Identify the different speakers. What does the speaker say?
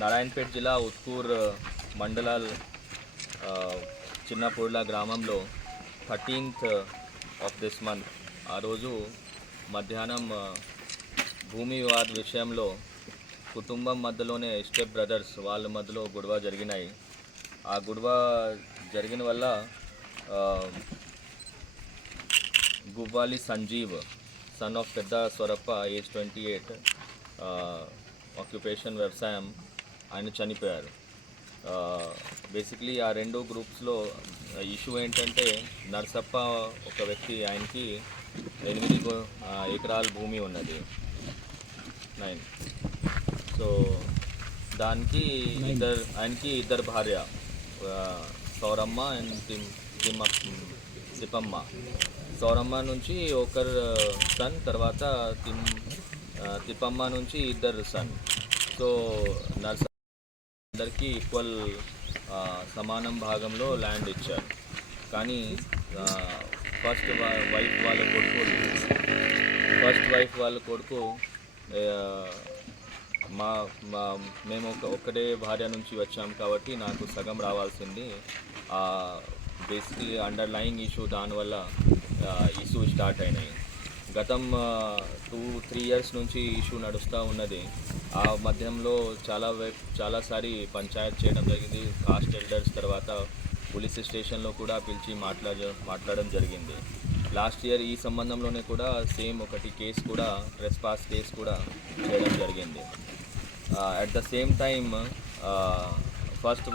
Speaker 1: నారాయణపేట్ జిల్లా ఉత్కూర్ మండలాల్ చిన్నపూర్లా చిన్నపూర్ల గ్రామంలో thirteenth of this month ఆ రోజు మధ్యాహ్నం భూమి వివాద్ విషయంలో కుటుంబం మధ్యలోనే స్టెప్ బ్రదర్స్ వాళ్ళ మధ్యలో గొడవ జరిగినాయి. ఆ గొడవ జరిగిన వల్ల గువ్వాలి సంజీవ్ సన్ ఆఫ్ పెద్ద Swarappa age twenty eight occupation వ్యవసాయం ఆయన చనిపోయారు. బేసిక్లీ ఆ రెండు గ్రూప్స్లో ఇష్యూ ఏంటంటే నర్సప్ప ఒక వ్యక్తి ఆయనకి ఎనిమిది ఎకరాల భూమి ఉన్నది. నైన్ సో దానికి ఇద్దరు ఆయనకి ఇద్దరు భార్య సౌరమ్మ అండ్ తిమ్ తిమ్మ తిప్పమ్మ. సౌరమ్మ నుంచి ఒకరు సన్ తర్వాత తిమ్ తిప్పమ్మ నుంచి ఇద్దరు సన్ సో నర్స అందరికీ ఈక్వల్ సమానం భాగంలో ల్యాండ్ ఇచ్చారు. కానీ ఫస్ట్ వైఫ్ వాళ్ళ కొడుకు ఫస్ట్ వైఫ్ వాళ్ళ కొడుకు మా మా మేము ఒక ఒక్కటే భార్య నుంచి వచ్చాం కాబట్టి నాకు సగం రావాల్సింది. బేసిక్లీ అండర్లయింగ్ ఇష్యూ దానివల్ల ఇష్యూ స్టార్ట్ అయినాయి. గతం టూ త్రీ ఇయర్స్ నుంచి ఇష్యూ నడుస్తూ ఉన్నది. ఆ మధ్యంలో చాలా వైపు చాలాసారి పంచాయత్ చేయడం జరిగింది. కాస్ట్ ఎల్డర్స్ తర్వాత పోలీస్ స్టేషన్లో కూడా పిలిచి మాట్లాడ మాట్లాడడం జరిగింది. లాస్ట్ ఇయర్ ఈ సంబంధంలోనే కూడా సేమ్ ఒకటి కేసు కూడా ట్రెస్ పాస్ కేసు కూడా చేయడం జరిగింది. At the same time first